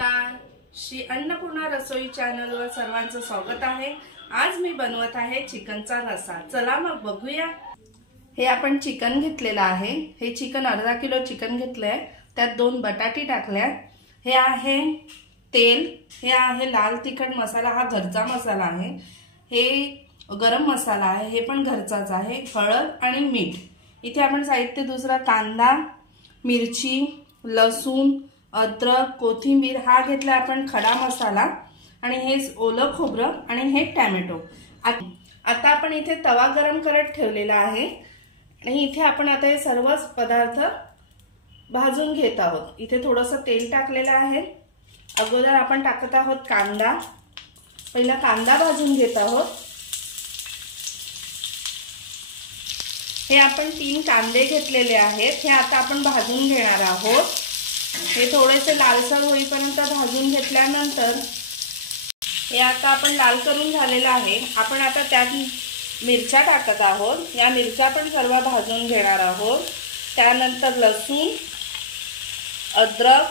नमस्कार, श्री अन्नपूर्णा रसोई चॅनलवर सर्वांचं स्वागत आहे। आज मी बनवत आहे चिकनचा रस्सा। चला मग बघूया। हे आपण चिकन घेतलेलं आहे। हे चिकन अर्धा किलो चिकन घेतलंय, त्यात 2 बटाटे टाकल्या। हे आहे तेल, हे आहे लाल तिखट मसाला, हा घरचा मसाला आहे। हे गरम मसाला आहे, हे पण घरचाच आहे। हळद आणि मीठ। इथे आपण साहित्य दुसरा कांदा, मिरची, लसूण, अद्रक, कोथिंबीर हा घेतला आपण खडा मसाला, आणि हे ओलं खोबरं आणि हे टोमॅटो। आता आपण इथे तवा गरम करत ठेवलेला आहे आणि इथे आपण आता हे सर्व पदार्थ भाजून घेत आहोत। इथे थोडंसं तेल टाकलेलं आहे। अगोदर आपण टाकत आहोत कांदा। पहिला कांदा भाजून घेत आहोत। हे आपण 3 कांदे घेतलेले आहेत, हे आता आपण भाजून घेणार आहोत। हे थोडेसे लालसर होईपर्यंत भाजून घेतल्यानंतर हे आता आपण लाल करून झालेलं आहे। आपण आता त्यात मिरच्या टाकत आहोत। या मिरच्या पण सर्व भाजून घेणार आहोत। त्यानंतर लसूण, अद्रक,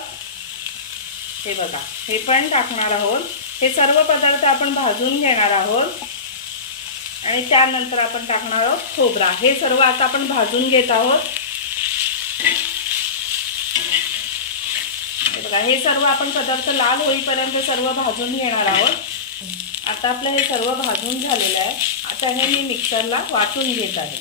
हे बघा हे पण टाकणार आहोत। हे सर्व पदार्थ आपण भाजून घेणार आहोत आणि त्यानंतर आपण टाकणार आहोत खोबरा। हे सर्व आता आपण भाजून घेत आहोत। बघा हे सर्व आपण पदार्थ लाल होईपर्यंत सर्व भाजून घेणार आहोत। आता आपलं हे सर्व भाजून झालेलं आहे। आता हे मी मिक्सरला वाटून घेत आहे।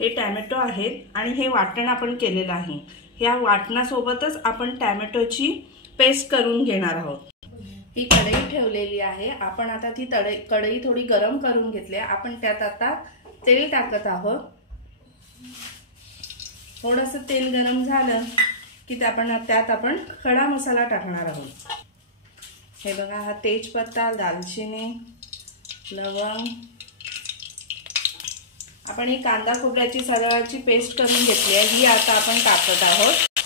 हे टोमॅटो आहेत आणि हे वाटण आपण केलेलं आहे। या वाटणासोबतच आपण टोमॅटोची पेस्ट करून घेणार आहोत। ही कढई ठेवलेली आहे। आपण आता ती कढई थोडी गरम करून घेतली। आपण त्यात आता तेल टाकत आहोत। थोडंसं तेल गरम झालं की त्यात आपण खडा मसाला टाकणार आहोत। हे बघा हा तेजपत्ता, दालचिनी, लवंग। आपण ही कांदा खोबऱ्याची सर्वाची पेस्ट करून घेतली आहे, ही आता आपण टाकत आहोत।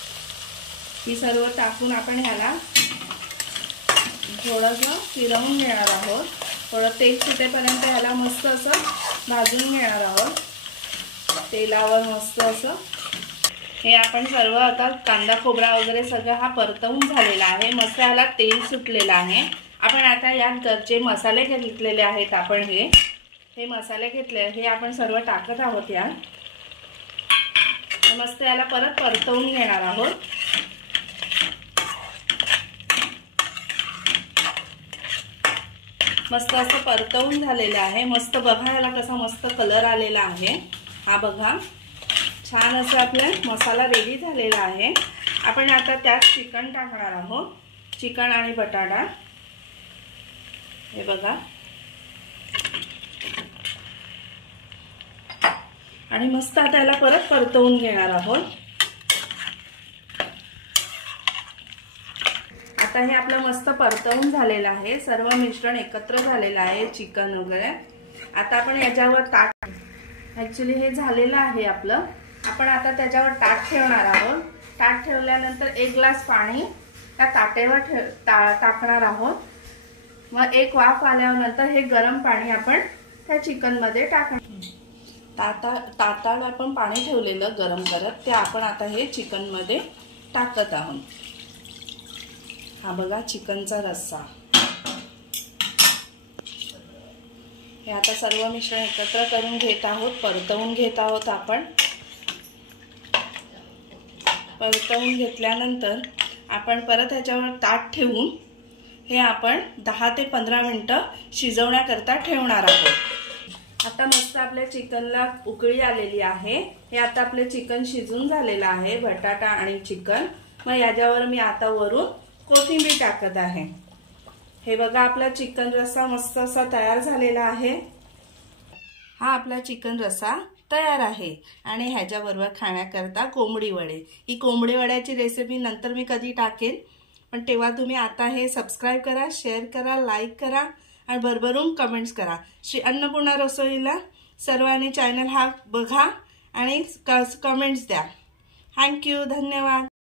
ही सर्व टाकून आपण ह्याला थोडंसं फिरवून घेणार आहोत। थोडं तेल सुटेपर्यंत ह्याला मस्त असं भाजून घेणार आहोत, तेलावर मस्त असं। हे आपण सर्व आता कांदा खोबरा वगैरे सगळं हा परतवून झालेला आहे। मस्त ह्याला तेल सुटलेलं आहे। आपण आता यात जे मसाले घेतलेले आहेत, आपण हे मसाले घेतले, हे आपण सर्व टाकत आहोत यात। मस्त याला परत परतवून घेणार आहोत। मस्त असं परतवून झालेलं आहे। मस्त बघा याला कसा मस्त कलर आलेला आहे। हा बघा छान असं आपला मसाला रेडी झालेला आहे। आपण आता त्यात चिकन टाकणार आहोत, चिकन आणि बटाटा। हे बघा आणि मस्त आता याला परत परतवून घेणार आहोत। आता हे आपलं मस्त परतवून झालेलं आहे। सर्व मिश्रण एकत्र झालेलं आहे, चिकन वगैरे। आता आपण याच्यावर ताट, ऍक्च्युली हे झालेलं आहे आपलं। आपण आता त्याच्यावर ताट ठेवणार आहोत। ताट ठेवल्यानंतर 1 ग्लास पाणी त्या ताटेवर टाकणार आहोत। मग एक वाफ आल्यानंतर हे गरम पाणी आपण त्या चिकन मध्ये टाकणार। ताटावर आपण पाणी ठेवलेलं गरम करत, ते आपण आता हे चिकन मध्ये टाकत आहोत। हा बघा चिकनचा रस्सा। हे आता सर्व मिश्रण एकत्र करून घेत आहोत, परतवून घेत आहोत आपण। परतवून घेतल्यानंतर आपण परत ह्याच्यावर ताट ठेवून हे आपण 10 ते 15 मिनिटं शिजवण्याकरता ठेवणार आहोत। आता मस्त आपल्या चिकनला उकळी आलेली आहे। हे आता आपले चिकन शिजून झालेलं आहे, बटाटा आणि चिकन। मग याच्यावर मी आता वरून कोथिंबीर टाकत आहे। हे बघा आपला चिकन रस्सा मस्त असा तयार झालेला आहे। हा आपला चिकन रस्सा तयार आहे। आणि ह्याच्याबरोबर खाण्याकरता कोंबडी वडे। ही कोंबडी वड्याची रेसिपी नंतर मी कधी टाकेन, पण तेव्हा तुम्ही आता हे सबस्क्राइब करा, शेअर करा, लाईक करा आणि भरभरून कमेंट्स करा। श्री अन्नपूर्णा रसोईला सर्वांनी चॅनल हा बघा आणि कमेंट्स द्या। थँक्यू, धन्यवाद।